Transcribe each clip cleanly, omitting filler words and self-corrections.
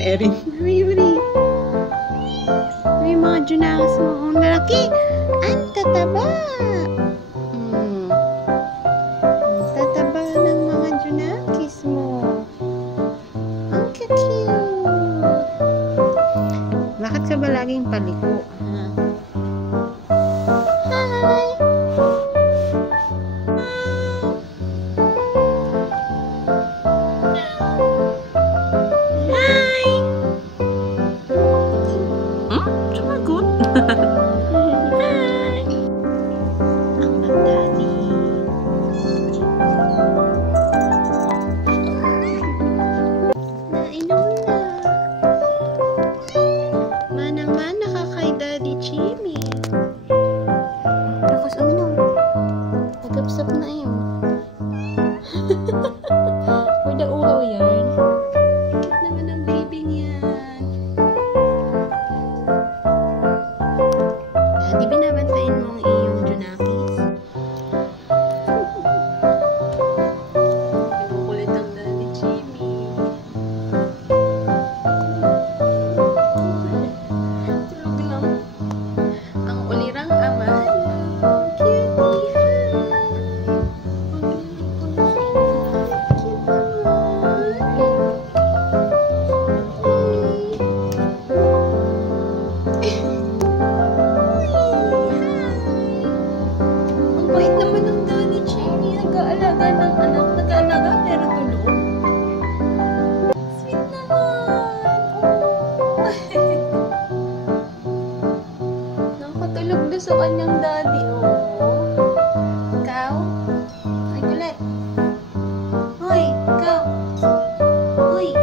Erin. Yuri. May mga Junakis mo. Ang lalaki. Ang tataba. Ang tataba ng mga Junakis mo. Ang cute. Bakit ka ba laging paliko? Hi! Sumagot. Hi! Ang nagdadi. Nainom na. Manang-mana ka kay Daddy Jimmy. Lakas uminom. Nagapsap na yun. Wala uhaw yan. Cute naman ang baby niyan. Di binabantayin mo ang iyong Junakis? Kukulit ang Daddy Jimmy. Tulog lang. Ang ulirang ama. Cutie. Bait naman ng Daddy Jimmy. Nag-aalaga ng anak. Nag-aalaga pero tulog. Sweet naman. Nakatulog na sa kanyang daddy. Ikaw? Ay, kulit. Hoy, ikaw. Hoy.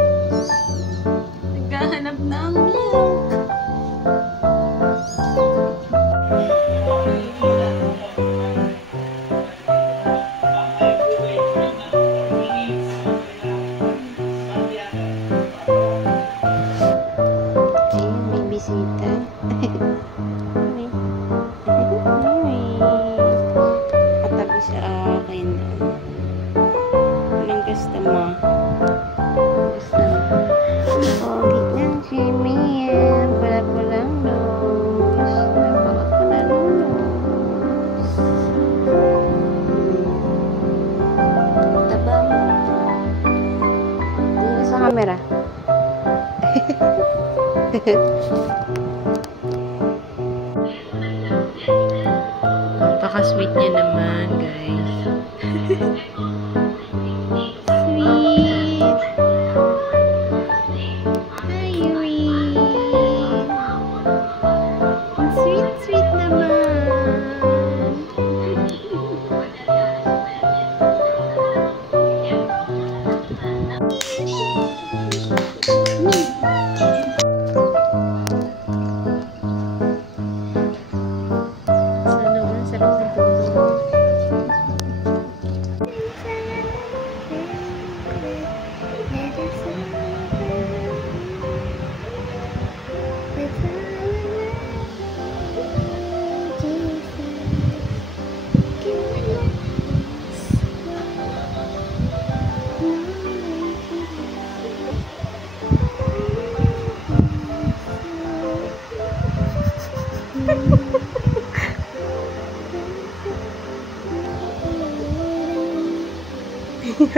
Naghahanap ng milk. Bisita. Katabi sa akin. Anong gusto mo? Gusto mo? Pogi ng Jimmy yan. Pula-pulang nose. Napakapula ng nose. Taba mo. Tingnan sa camera. Napaka-sweet niya naman, guys. Sweet. Hi, Yuri. Ang sweet naman.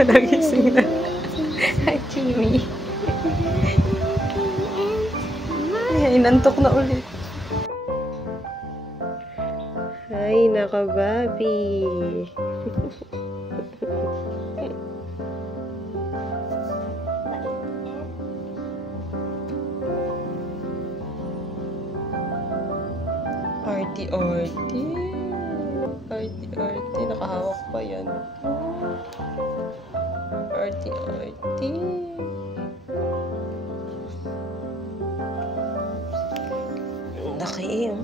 Nagising na. Hi, Jimmy. Ay, inantok na ulit. Ay, nakababi. Arty-arty. Arty-arty. Nakahawak pa yan. Arty-arty. Laki eh.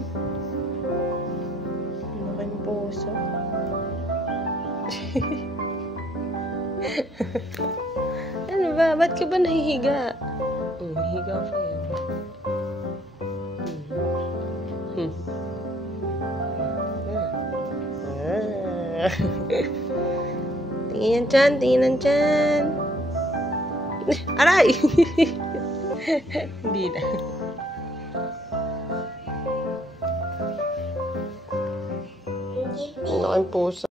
Laking puso. Ano ba? Ba't ka ba nahihiga? Higa pa yan. Tingin yan dyan, tingin yan dyan. Aray! Hindi na. Ang laking puso.